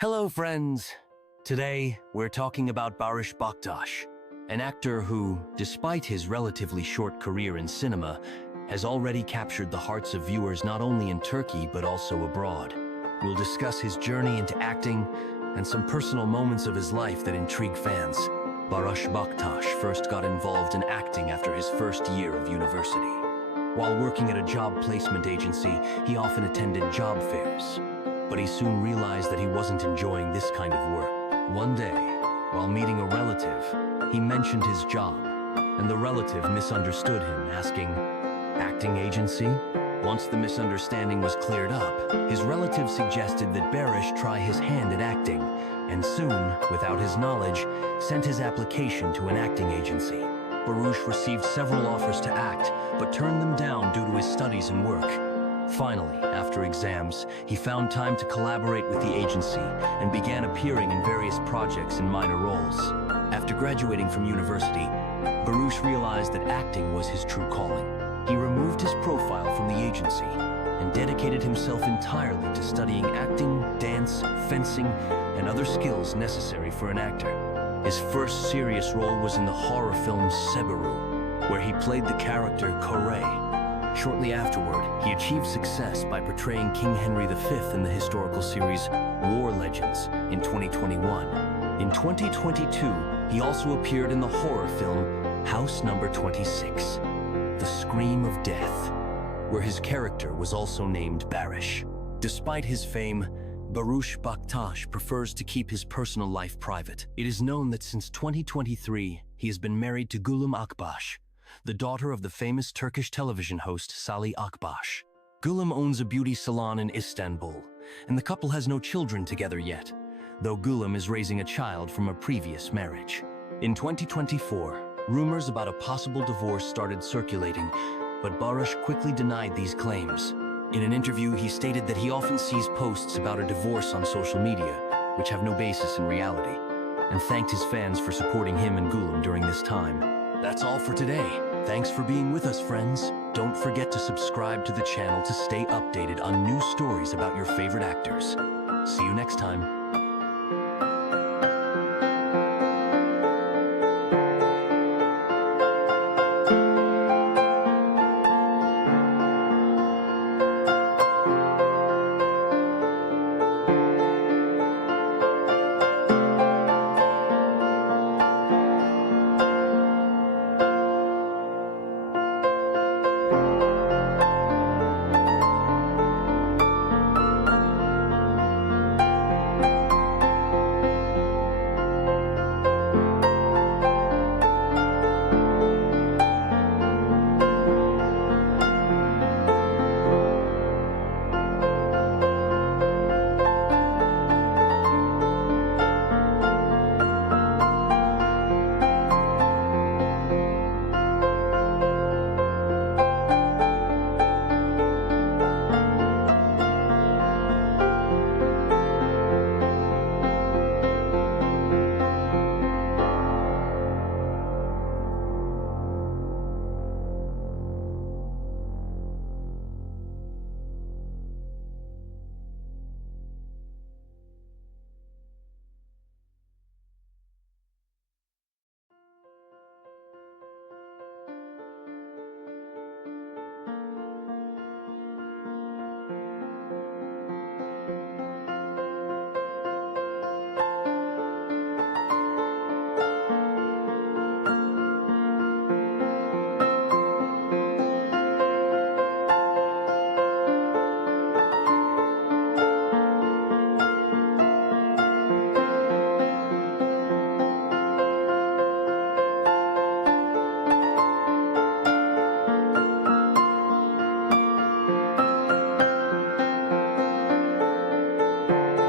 Hello, friends. Today, we're talking about Barış Baktas, an actor who, despite his relatively short career in cinema, has already captured the hearts of viewers not only in Turkey but also abroad. We'll discuss his journey into acting and some personal moments of his life that intrigue fans. Barış Baktas first got involved in acting after his first year of university. While working at a job placement agency, he often attended job fairs. But he soon realized that he wasn't enjoying this kind of work. One day, while meeting a relative, he mentioned his job, and the relative misunderstood him, asking, "Acting agency?" Once the misunderstanding was cleared up, his relative suggested that Barış try his hand at acting, and soon, without his knowledge, sent his application to an acting agency. Barış received several offers to act, but turned them down due to his studies and work. Finally, after exams, he found time to collaborate with the agency and began appearing in various projects in minor roles. After graduating from university, Barış realized that acting was his true calling. He removed his profile from the agency and dedicated himself entirely to studying acting, dance, fencing, and other skills necessary for an actor. His first serious role was in the horror film Seberu, where he played the character Convey. Shortly afterward, he achieved success by portraying King Henry V in the historical series War Legends in 2021. In 2022, he also appeared in the horror film House Number 26, The Scream of Death, where his character was also named Baris. Despite his fame, Barış Baktas prefers to keep his personal life private. It is known that since 2023, he has been married to Gülüm Akbaş, the daughter of the famous Turkish television host Salih Akbaş. Gülüm owns a beauty salon in Istanbul, and the couple has no children together yet, though Gülüm is raising a child from a previous marriage. In 2024, rumors about a possible divorce started circulating, but Barış quickly denied these claims. In an interview, he stated that he often sees posts about a divorce on social media, which have no basis in reality, and thanked his fans for supporting him and Gülüm during this time. That's all for today. Thanks for being with us, friends. Don't forget to subscribe to the channel to stay updated on new stories about your favorite actors. See you next time.